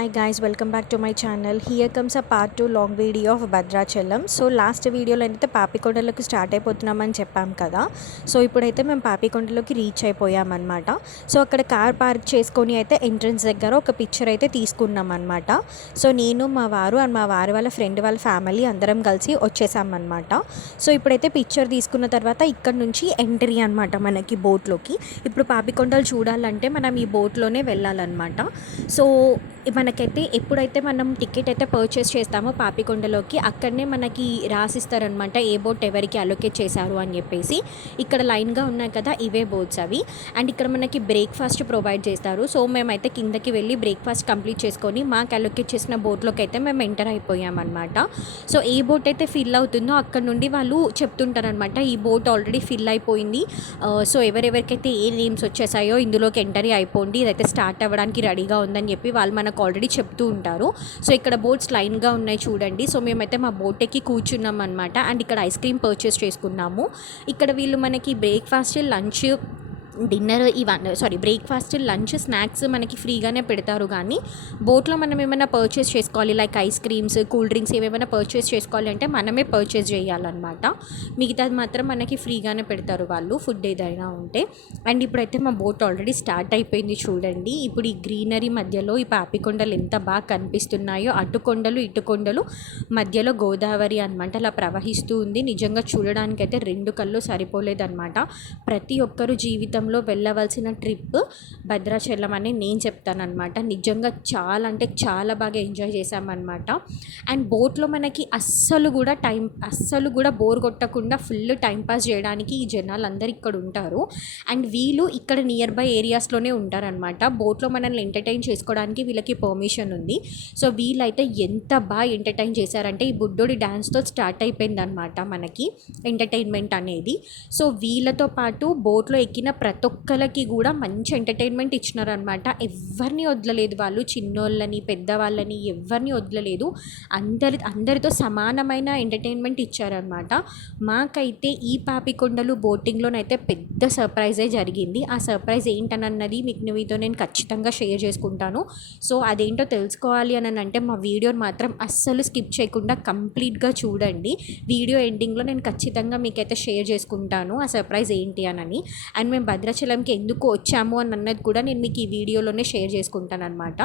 Hi guys, welcome back to my channel. Here comes a part 2 long video of Bhadrachalam. So last వీడియోలో అయితే పాపికొండలోకి start అయిపోతున్నామని చెప్పాం కదా. So ఇప్పుడైతే మేము పాపికొండలోకి రీచ్ అయిపోయామన్నమాట. సో అక్కడ కార్ పార్క్ చేసుకొని అయితే ఎంట్రన్స్ దగ్గర ఒక పిక్చర్ అయితే తీసుకున్నాం అనమాట. సో నేను మా వారు అండ్ మా వారి వాళ్ళ ఫ్రెండ్ వాళ్ళ ఫ్యామిలీ అందరం కలిసి వచ్చేసామన్నమాట. సో ఇప్పుడైతే పిక్చర్ తీసుకున్న తర్వాత ఇక్కడ నుంచి ఎంట్రీ అనమాట మనకి బోట్లోకి. ఇప్పుడు పాపికొండలు చూడాలంటే మనం ఈ బోట్లోనే వెళ్ళాలన్నమాట. సో మనకైతే ఎప్పుడైతే మనం టికెట్ అయితే పర్చేస్ చేస్తామో పాపికొండలోకి అక్కడనే మనకి రాసిస్తారనమాట ఏ బోట్ ఎవరికి అలొకేట్ చేశారు అని చెప్పేసి. ఇక్కడ లైన్గా ఉన్నాయి కదా, ఇవే బోట్స్ అవి. అండ్ ఇక్కడ మనకి బ్రేక్ఫాస్ట్ ప్రొవైడ్ చేస్తారు. సో మేమైతే కిందకి వెళ్ళి బ్రేక్ఫాస్ట్ కంప్లీట్ చేసుకొని మాకు అలొకేట్ చేసిన బోట్లోకి అయితే మేము ఎంటర్ అయిపోయామన్నమాట. సో ఏ బోట్ అయితే ఫిల్ అవుతుందో అక్కడ నుండి వాళ్ళు చెప్తుంటారనమాట, ఈ బోట్ ఆల్రెడీ ఫిల్ అయిపోయింది, సో ఎవరెవరికైతే ఏ నేమ్స్ వచ్చేసాయో ఇందులోకి ఎంట్రీ అయిపోండి, ఇదైతే స్టార్ట్ అవ్వడానికి రెడీగా ఉందని చెప్పి వాళ్ళు మనకు ఆల్రెడీ చెప్తూ ఉంటారు. సో ఇక్కడ బోట్స్ లైన్గా ఉన్నాయి చూడండి. సో మేమైతే మా బోట్ ఎక్కి కూర్చున్నాం అనమాట. అండ్ ఇక్కడ ఐస్ క్రీమ్ పర్చేస్ చేసుకున్నాము. ఇక్కడ వీళ్ళు మనకి breakfast, lunch, dinner breakfast, lunch, snacks మనకి ఫ్రీగానే పెడతారు. కానీ బోట్లో మనం ఏమైనా పర్చేస్ చేసుకోవాలి, like ice creams, cool drinks ఏమైనా పర్చేస్ చేసుకోవాలి అంటే మనమే పర్చేస్ చేయాలన్నమాట. మిగతాది మాత్రం మనకి ఫ్రీగానే పెడతారు వాళ్ళు, ఫుడ్ ఏదైనా ఉంటే. అండ్ ఇప్పుడైతే మా బోట్ ఆల్రెడీ స్టార్ట్ అయిపోయింది చూడండి. ఇప్పుడు ఈ గ్రీనరీ మధ్యలో ఈ పాపికొండలు ఎంత బాగా కనిపిస్తున్నాయో, అటు కొండలు ఇటు కొండలు మధ్యలో గోదావరి అనమాట అలా ప్రవహిస్తూ ఉంది. నిజంగా చూడడానికైతే రెండు కళ్ళు సరిపోలేదన్నమాట. ప్రతి ఒక్కరు జీవితంలో వెళ్ళవలసిన ట్రిప్ భద్రాచలం అని నేను చెప్తానమాట. నిజంగా చాలా అంటే చాలా బాగా ఎంజాయ్ చేసామన్నమాట. అండ్ బోట్లో మనకి అస్సలు కూడా బోర్ కొట్టకుండా ఫుల్ టైంపాస్ చేయడానికి ఈ జనాలు అందరు ఇక్కడ ఉంటారు. అండ్ వీళ్ళు ఇక్కడ నియర్ బై ఏరియాస్లోనే ఉంటారనమాట. బోట్లో మనల్ని ఎంటర్టైన్ చేసుకోవడానికి వీళ్ళకి పర్మిషన్ ఉంది. సో వీళ్ళైతే ఎంత బాగా ఎంటర్టైన్ చేశారంటే ఈ బుడ్డోడి డ్యాన్స్తో స్టార్ట్ అయిపోయింది అనమాట మనకి ఎంటర్టైన్మెంట్ అనేది. సో వీళ్ళతో పాటు బోట్లో ఎక్కిన ప్రతి ఒక్కరికి కూడా మంచి ఎంటర్టైన్మెంట్ ఇచ్చినారనమాట. ఎవరిని వదలలేదు వాళ్ళు, చిన్నోళ్ళని పెద్దవాళ్ళని ఎవరిని వదలలేదు. అందరితో సమానమైన ఎంటర్టైన్మెంట్ ఇచ్చారనమాట. మాకైతే ఈ పాపికొండలు బోటింగ్లోనైతే పెద్ద సర్ప్రైజే జరిగింది. ఆ సర్ప్రైజ్ ఏంటనన్నది మీతో నేను ఖచ్చితంగా షేర్ చేసుకుంటాను. సో అదేంటో తెలుసుకోవాలి అని అంటే మా వీడియోని మాత్రం అస్సలు స్కిప్ చేయకుండా కంప్లీట్గా చూడండి. వీడియో ఎండింగ్లో నేను ఖచ్చితంగా మీకైతే షేర్ చేసుకుంటాను ఆ సర్ప్రైజ్ ఏంటి అని. అండ్ మేము భద్రాచలంకి ఎందుకు వచ్చాము అని అన్నది కూడా నేను మీకు ఈ వీడియోలోనే షేర్ చేసుకుంటాను అనమాట.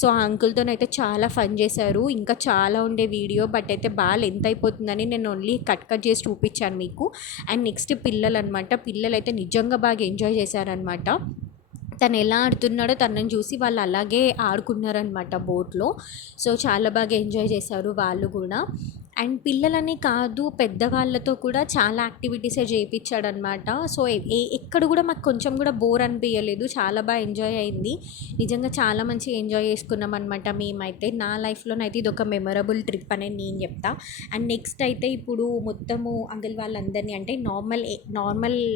సో ఆ అంకుల్తోనైతే చాలా ఫన్ చేశారు. ఇంకా చాలా ఉండే వీడియో, బట్ అయితే బాగా లెంత్ అయిపోతుందని నేను ఓన్లీ కట్ చేసి చూపించాను మీకు. అండ్ నెక్స్ట్ పిల్లలు అయితే నిజంగా బాగా ఎంజాయ్ చేశారనమాట. తను ఎలా ఆడుతున్నాడో తనని చూసి వాళ్ళు అలాగే ఆడుకున్నారనమాట బోట్లో. సో చాలా బాగా ఎంజాయ్ చేశారు వాళ్ళు కూడా. అండ్ పిల్లలని కాదు, పెద్దవాళ్ళతో కూడా చాలా యాక్టివిటీసే చేయించాడనమాట. సో ఎక్కడ కూడా మాకు కొంచెం కూడా బోర్ అనిపించలేదు, చాలా బాగా ఎంజాయ్ అయింది. నిజంగా చాలా మంచిగా ఎంజాయ్ చేసుకున్నాం అనమాట మేమైతే. నా లైఫ్లోనైతే ఇది ఒక మెమరబుల్ ట్రిప్ అనేది నేను చెప్తా. అండ్ నెక్స్ట్ అయితే ఇప్పుడు మొత్తము అంకుల్ వాళ్ళందరినీ అంటే నార్మల్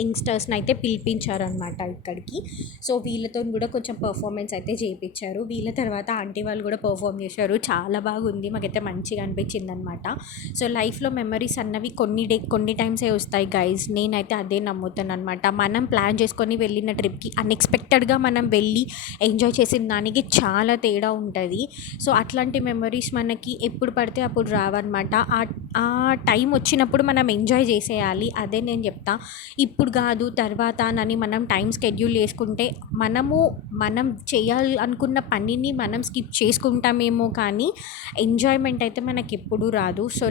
యంగ్స్టర్స్ని అయితే పిలిపించారనమాట ఇక్కడికి. సో వీళ్ళతో కూడా కొంచెం పర్ఫార్మెన్స్ అయితే చేయించారు. వీళ్ళ తర్వాత ఆంటీ వాళ్ళు కూడా పర్ఫామ్ చేశారు. చాలా బాగుంది, మాకైతే మంచిగా అనిపించింది అనమాట. సో లైఫ్లో మెమరీస్ అన్నవి కొన్ని టైమ్సే వస్తాయి గైజ్, నేనైతే అదే నమ్ముతాను అనమాట. మనం ప్లాన్ చేసుకొని వెళ్ళిన ట్రిప్కి అన్ఎక్స్పెక్టెడ్గా మనం వెళ్ళి ఎంజాయ్ చేసిన దానికి చాలా తేడా ఉంటుంది. సో అట్లాంటి మెమరీస్ మనకి ఎప్పుడు పడితే అప్పుడు రావన్నమాట. ఆ టైం వచ్చినప్పుడు మనం ఎంజాయ్ చేసేయాలి, అదే నేను చెప్తా. ఇప్పుడు కాదు తర్వాత అని మనం టైం షెడ్యూల్ చేసుకుంటే మనం చేయాలనుకున్న పనిని మనం స్కిప్ చేసుకుంటామేమో, కానీ ఎంజాయ్మెంట్ అయితే మనకి ఎప్పుడు రాదు. సో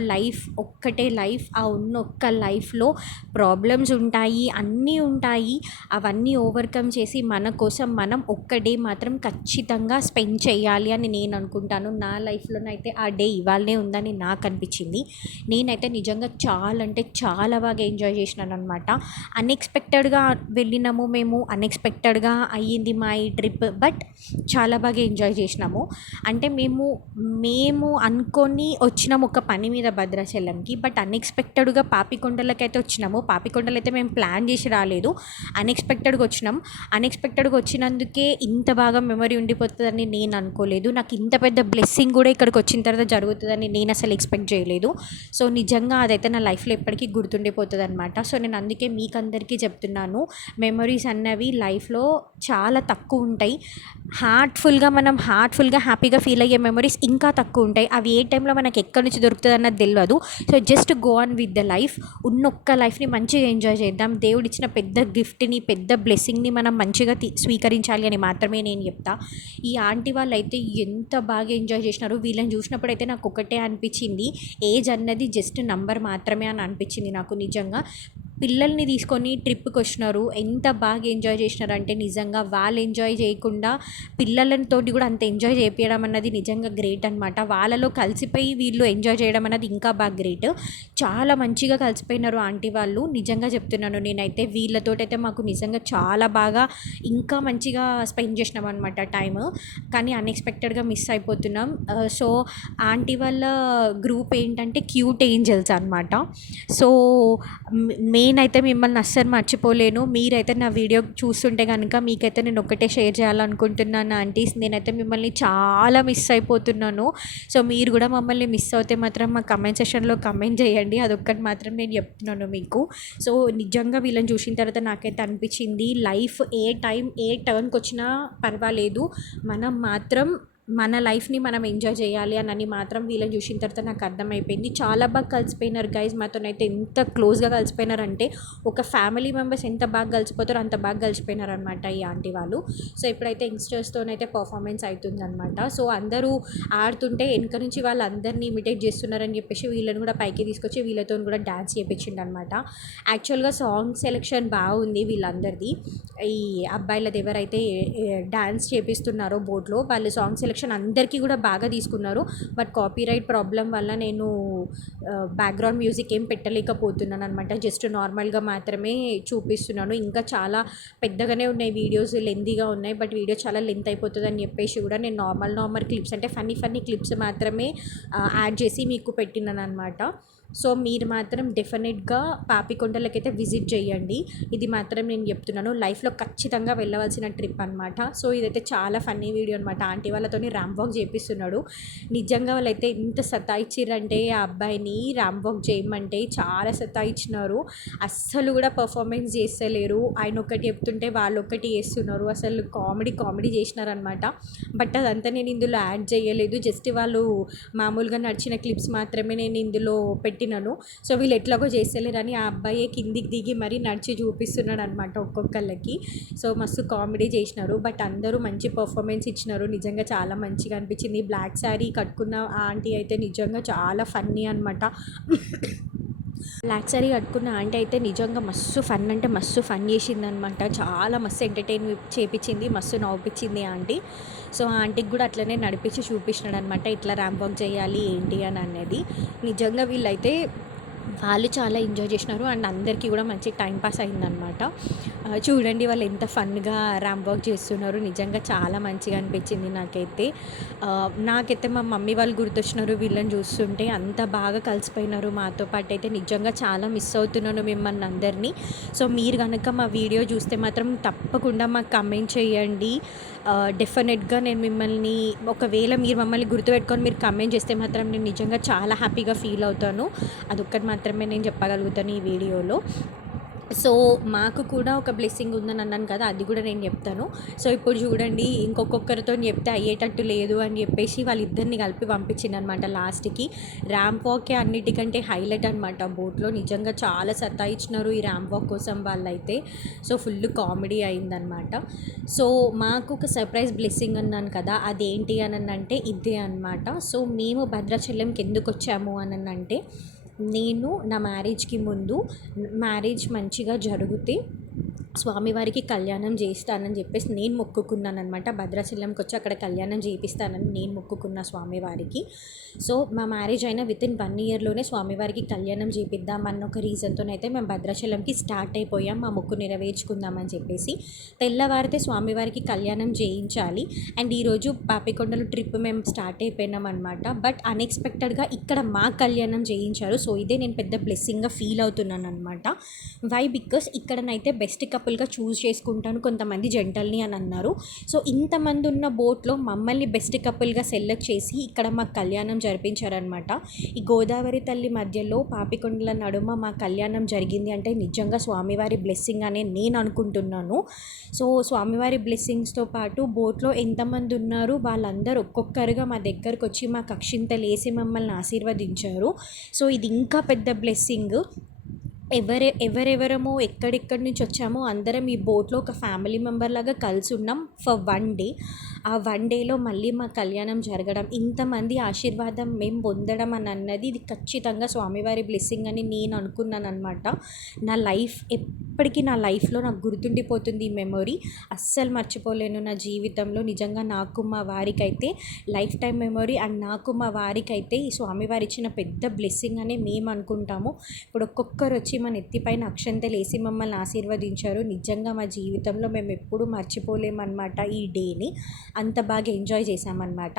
ఒక్కటే లైఫ్, ఆ ఒక్క లైఫ్లో ప్రాబ్లమ్స్ ఉంటాయి, అన్నీ ఉంటాయి. అవన్నీ ఓవర్కమ్ చేసి మన కోసం మనం ఒక్క డే మాత్రం ఖచ్చితంగా స్పెండ్ చేయాలి అని నేను అనుకుంటాను. నా లైఫ్లోనైతే ఆ డే ఇవాళనే ఉందని నాకు అనిపించింది. నేనైతే నిజంగా చాలా అంటే చాలా బాగా ఎంజాయ్ చేసినాను అనమాట. అన్ఎక్స్పెక్టెడ్గా వెళ్ళినాము మేము, అన్ఎక్స్పెక్టెడ్గా అయ్యింది మా ఈ ట్రిప్, బట్ చాలా బాగా ఎంజాయ్ చేసినాము. అంటే మేము అనుకొని వచ్చినాము ఒక పని మీద భద్రాచలంకి, బట్ అన్ఎక్స్పెక్టెడ్గా పాపికొండలకైతే వచ్చినాము. పాపికొండలు అయితే మేము ప్లాన్ చేసి రాలేదు, అన్ఎక్స్పెక్టెడ్గా వచ్చినందుకే ఇంత బాగా మెమరీ ఉండిపోతుందని నేను అనుకోలేదు. నాకు ఇంత పెద్ద బ్లెస్సింగ్ కూడా ఇక్కడికి వచ్చిన తర్వాత జరుగుతుందని నేను అసలు ఎక్స్పెక్ట్ చేయలేదు. సో నిజంగా అదైతే నా లైఫ్లో ఎప్పటికీ గుర్తుండిపోతుంది అనమాట. సో నేను అందుకే మీకందరికీ అందరికీ చెప్తున్నాను, మెమొరీస్ అన్నవి లైఫ్లో చాలా తక్కువ ఉంటాయి. హార్ట్ఫుల్గా హ్యాపీగా ఫీల్ అయ్యే మెమొరీస్ ఇంకా తక్కువ ఉంటాయి. అవి ఏ టైంలో మనకి ఎక్కడి నుంచి దొరుకుతుంది అన్నది తెలియదు. So just go on with the life. ఉన్నొక్క లైఫ్ని మంచిగా ఎంజాయ్ చేద్దాం. దేవుడు ఇచ్చిన పెద్ద గిఫ్ట్ని, పెద్ద బ్లెస్సింగ్ని మనం మంచిగా స్వీకరించాలి అని మాత్రమే నేను చెప్తా. ఈ ఆంటీ వాళ్ళు అయితే ఎంత బాగా ఎంజాయ్ చేసినారు. వీళ్ళని చూసినప్పుడు అయితే నాకు ఒకటే అనిపించింది, ఏజ్ అన్నది జస్ట్ నంబర్ మాత్రమే అని అనిపించింది నాకు. నిజంగా పిల్లల్ని తీసుకొని ట్రిప్కి వచ్చినారు, ఎంత బాగా ఎంజాయ్ చేసినారు అంటే నిజంగా వాళ్ళు ఎంజాయ్ చేయకుండా పిల్లలతోటి కూడా అంత ఎంజాయ్ చేయించడం అన్నది నిజంగా గ్రేట్ అనమాట. వాళ్ళలో కలిసిపోయి వీళ్ళు ఎంజాయ్ చేయడం అన్నది ఇంకా బాగా గ్రేట్. చాలా మంచిగా కలిసిపోయినారు ఆంటీ వాళ్ళు. నిజంగా చెప్తున్నాను, నేనైతే వీళ్ళతోటైతే మాకు నిజంగా చాలా బాగా ఇంకా మంచిగా స్పెండ్ చేసినాం అనమాట టైమ్. కానీ అన్ఎక్స్పెక్టెడ్గా మిస్ అయిపోతున్నాం. సో ఆంటీ వాళ్ళ గ్రూప్ ఏంటంటే క్యూట్ ఏంజల్స్ అనమాట. సో నేనైతే మిమ్మల్ని అస్సలు మర్చిపోలేను. మీరైతే నా వీడియో చూస్తుంటే కనుక మీకైతే నేను ఒకటే షేర్ చేయాలనుకుంటున్నాను ఆంటీస్, నేనైతే మిమ్మల్ని చాలా మిస్ అయిపోతున్నాను. సో మీరు కూడా మమ్మల్ని మిస్ అవుతే మాత్రం మా కమెంట్ సెక్షన్లో కమెంట్ చేయండి. అదొక్కటి మాత్రం నేను చెప్తున్నాను మీకు. సో నిజంగా వీళ్ళని చూసిన తర్వాత నాకైతే అనిపించింది, లైఫ్ ఏ టైం ఏ టర్న్కి వచ్చినా పర్వాలేదు, మనం మాత్రం మన లైఫ్ని మనం ఎంజాయ్ చేయాలి అని మాత్రం వీళ్ళని చూసిన తర్వాత నాకు అర్థమైపోయింది. చాలా బాగా కలిసిపోయినారు గైజ్. మాతోనైతే ఎంత క్లోజ్గా కలిసిపోయినారంటే ఒక ఫ్యామిలీ మెంబర్స్ ఎంత బాగా కలిసిపోతారో అంత బాగా కలిసిపోయినారు అనమాట ఈ ఆంటీ వాళ్ళు. సో ఇప్పుడైతే యంగ్స్టర్స్తోనైతే పర్ఫార్మెన్స్ అవుతుందన్నమాట. సో అందరూ ఆడుతుంటే వెనక నుంచి వాళ్ళు అందరినీ ఇమిటేట్ చేస్తున్నారని చెప్పేసి వీళ్ళని కూడా పైకి తీసుకొచ్చి వీళ్ళతో కూడా డ్యాన్స్ చేయించిండు అనమాట. యాక్చువల్గా సాంగ్ సెలెక్షన్ బాగుంది వీళ్ళందరిది. ఈ అబ్బాయిలది ఎవరైతే డ్యాన్స్ చేపిస్తున్నారో బోట్లో వాళ్ళు సాంగ్ సెలెక్షన్ అందరికీ కూడా బాగా తీసుకున్నారు. బట్ కాపీరైట్ ప్రాబ్లం వల్ల నేను బ్యాక్గ్రౌండ్ మ్యూజిక్ ఏం పెట్టలేకపోతున్నాను అనమాట. జస్ట్ నార్మల్గా మాత్రమే చూపిస్తున్నాను. ఇంకా చాలా పెద్దగానే ఉన్నాయి వీడియోస్, లెంతీగా ఉన్నాయి. బట్ వీడియో చాలా లెంత్ అయిపోతుంది అని చెప్పేసి కూడా నేను నార్మల్ క్లిప్స్ అంటే ఫన్నీ క్లిప్స్ మాత్రమే యాడ్ చేసి మీకు పెట్టినాను అనమాట. సో మీరు మాత్రం డెఫినెట్గా పాపికొండలకైతే విజిట్ చేయండి. ఇది మాత్రం నేను చెప్తున్నాను, లైఫ్లో ఖచ్చితంగా వెళ్ళవలసిన ట్రిప్ అనమాట. సో ఇదైతే చాలా ఫన్నీ వీడియో అనమాట. ఆంటీ వాళ్ళతోని ర్యాంప్ వాక్ చేపిస్తున్నాడు. నిజంగా వాళ్ళైతే ఎంత సతాయిచ్చిర్రంటే ఆ అబ్బాయిని ర్యాంప్ వాక్ చేయమంటే చాలా సతాయిచ్చినారు. అస్సలు కూడా పర్ఫార్మెన్స్ చేస్తలేరు. ఆయన ఒకటి చెప్తుంటే వాళ్ళు ఒకటి చేస్తున్నారు. అసలు కామెడీ చేసినారనమాట. బట్ అదంతా నేను ఇందులో యాడ్ చేయలేదు. జస్ట్ వాళ్ళు మామూలుగా నడిచిన క్లిప్స్ మాత్రమే నేను ఇందులో పెట్టినాను. సో వీళ్ళు ఎట్లాగో చేస్తలేరని ఆ అబ్బాయి కిందికి దిగి మరీ నడిచి చూపిస్తున్నాడు అనమాట ఒక్కొక్కళ్ళకి. సో మస్తు కామెడీ చేసినారు. బట్ అందరూ మంచి పర్ఫార్మెన్స్ ఇచ్చినారు. నిజంగా చాలా మంచిగా అనిపించింది. బ్లాక్ శారీ కట్టుకున్న ఆంటీ అయితే నిజంగా చాలా ఫన్నీ అనమాట. బ్లాక్ శారీ కట్టుకున్న ఆంటీ అయితే నిజంగా మస్తు ఫన్ అంటే మస్తు ఫన్ చేసింది అనమాట. చాలా మస్తు ఎంటర్టైన్ చేపించింది, మస్తు నవ్వుపించింది ఆంటీ. సో ఆ ఆంటీకి కూడా అట్లనే నడిపించి చూపించినాడు అనమాట, ఇట్లా ర్యాంప్ వాక్ చేయాలి ఏంటి అని అనేది. నిజంగా వీళ్ళైతే వాళ్ళు చాలా ఎంజాయ్ చేసినారు అండ్ అందరికీ కూడా మంచి టైం పాస్ అయిందనమాట. చూడండి వాళ్ళు ఎంత ఫన్గా ర్యాంప్ వాక్ చేస్తున్నారు. నిజంగా చాలా మంచిగా అనిపించింది నాకైతే మా మమ్మీ వాళ్ళు గుర్తొచ్చినారు వీళ్ళని చూస్తుంటే. అంత బాగా కలిసిపోయినారు మాతో పాటు. అయితే నిజంగా చాలా మిస్ అవుతున్నాను మిమ్మల్ని అందరినీ. సో మీరు కనుక మా వీడియో చూస్తే మాత్రం తప్పకుండా మాకు కమెంట్ చేయండి. డెఫినెట్గా నేను మిమ్మల్ని, ఒకవేళ మీరు మమ్మల్ని గుర్తుపెట్టుకొని మీరు కమెంట్ చేస్తే మాత్రం నేను నిజంగా చాలా హ్యాపీగా ఫీల్ అవుతాను. అదొక్కటి మాత్రమే నేను చెప్పగలుగుతాను ఈ వీడియోలో. సో మాకు కూడా ఒక బ్లెస్సింగ్ ఉందని అన్నాను కదా, అది కూడా నేను చెప్తాను. సో ఇప్పుడు చూడండి, ఇంకొకరితో చెప్తే అయ్యేటట్టు లేదు అని చెప్పేసి వాళ్ళిద్దరిని కలిపి పంపించింది అనమాట లాస్ట్కి. ర్యాంప్ వాకే అన్నిటికంటే హైలైట్ అనమాట బోట్లో. నిజంగా చాలా సతాయించినారు ఈ ర్యాంప్ వాక్ కోసం వాళ్ళైతే. సో ఫుల్ కామెడీ అయిందనమాట. సో మాకు ఒక సర్ప్రైజ్ బ్లెస్సింగ్ అన్నాను కదా, అదేంటి అని అంటే ఇదే అనమాట. సో మేము భద్రాచలంకి ఎందుకు వచ్చాము అని అంటే, నేను నా మ్యారేజ్కి ముందు మ్యారేజ్ మంచిగా జరిగితే స్వామివారికి కళ్యాణం చేస్తానని చెప్పేసి నేను మొక్కుకున్నాను అనమాట. భద్రాచలంకి వచ్చి అక్కడ కళ్యాణం చేపిస్తానని నేను మొక్కుకున్న స్వామివారికి. సో మా మ్యారేజ్ అయిన వితిన్ 1 ఇయర్లోనే స్వామివారికి కళ్యాణం చేపిద్దామన్న ఒక రీజన్తోనైతే మేము భద్రాచలంకి స్టార్ట్ అయిపోయాం, మా మొక్కు నెరవేర్చుకుందామని చెప్పేసి. తెల్లవారితే స్వామివారికి కళ్యాణం చేయించాలి. అండ్ ఈరోజు పాపికొండలు ట్రిప్ మేము స్టార్ట్ అయిపోయినాం అనమాట. బట్ అన్ఎక్స్పెక్టెడ్గా ఇక్కడ మా కళ్యాణం చేయించారు. సో ఇదే నేను పెద్ద బ్లెస్సింగ్గా ఫీల్ అవుతున్నాను అనమాట. వై? బికాస్ ఇక్కడనైతే బెస్ట్ కపుల్ కపుల్గా చూస్ చేసుకుంటాను కొంతమంది జంటల్ని అని అన్నారు. సో ఇంతమంది ఉన్న బోట్లో మమ్మల్ని బెస్ట్ కపుల్గా సెలెక్ట్ చేసి ఇక్కడ మాకు కళ్యాణం జరిపించారనమాట. ఈ గోదావరి తల్లి మధ్యలో పాపికొండల నడుమ మా కళ్యాణం జరిగింది అంటే నిజంగా స్వామివారి బ్లెస్సింగ్ అనే నేను అనుకుంటున్నాను. సో స్వామివారి బ్లెస్సింగ్స్తో పాటు బోట్లో ఎంతమంది ఉన్నారు వాళ్ళందరూ ఒక్కొక్కరుగా మా దగ్గరకు వచ్చి మాకు అక్షింతలేసి మమ్మల్ని ఆశీర్వదించారు. సో ఇది ఇంకా పెద్ద బ్లెస్సింగ్. ఎవరెవరమో ఎక్కడెక్కడి నుంచి వచ్చామో అందరం ఈ బోట్లో ఒక ఫ్యామిలీ మెంబర్ లాగా కలిసి ఉన్నాం ఫర్ 1 డే. ఆ 1 డేలో మళ్ళీ మా కళ్యాణం జరగడం, ఇంతమంది ఆశీర్వాదం మేము పొందడం అని అన్నది ఇది ఖచ్చితంగా స్వామివారి బ్లెస్సింగ్ అని నేను అనుకున్నాను అనమాట. నా లైఫ్లో నాకు గుర్తుండిపోతుంది ఈ మెమొరీ. అస్సలు మర్చిపోలేను నా జీవితంలో. నిజంగా నాకు మా వారికైతే లైఫ్ టైం మెమొరీ, అండ్ నాకు మా వారికైతే ఈ స్వామివారి ఇచ్చిన పెద్ద బ్లెస్సింగ్ అని మేము అనుకుంటాము. ఇప్పుడు ఒక్కొక్కరు వచ్చి మన ఎత్తిపైన అక్షంతలు వేసి మమ్మల్ని ఆశీర్వదించారు. నిజంగా మా జీవితంలో మేము ఎప్పుడూ మర్చిపోలేమన్నమాట ఈ డేని. అంత బాగా ఎంజాయ్ చేసామన్నమాట.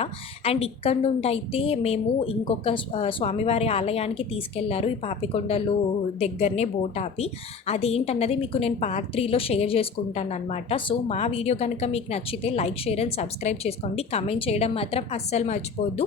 అండ్ ఇక్కడ నుండి అయితే మేము ఇంకొక స్వామివారి ఆలయానికి తీసుకెళ్లారు ఈ పాపికొండలు దగ్గరనే బోట్ ఆపి. అదేంటన్నది మీకు నేను పార్ట్ 3లో షేర్ చేసుకుంటాను అనమాట. సో మా వీడియో కనుక మీకు నచ్చితే లైక్, షేర్ అండ్ సబ్స్క్రైబ్ చేసుకోండి. కమెంట్ చేయడం మాత్రం అస్సలు మర్చిపోవద్దు.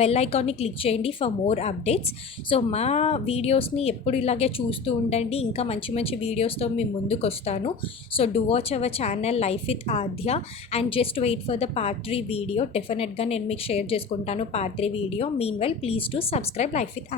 బెల్ ఐకాన్ని క్లిక్ చేయండి ఫర్ మోర్ అప్డేట్స్. సో మా వీడియోస్ని ఎప్పుడు ఇలాగే చూస్తూ ఉండండి. ఇంకా మంచి మంచి వీడియోస్తో మీ ముందుకు వస్తాను. So do watch our channel life with Aadya and just wait for the part 3 video. డెఫినెట్గా నేను మీకు షేర్ చేసుకుంటాను part 3 video. Meanwhile please to subscribe life with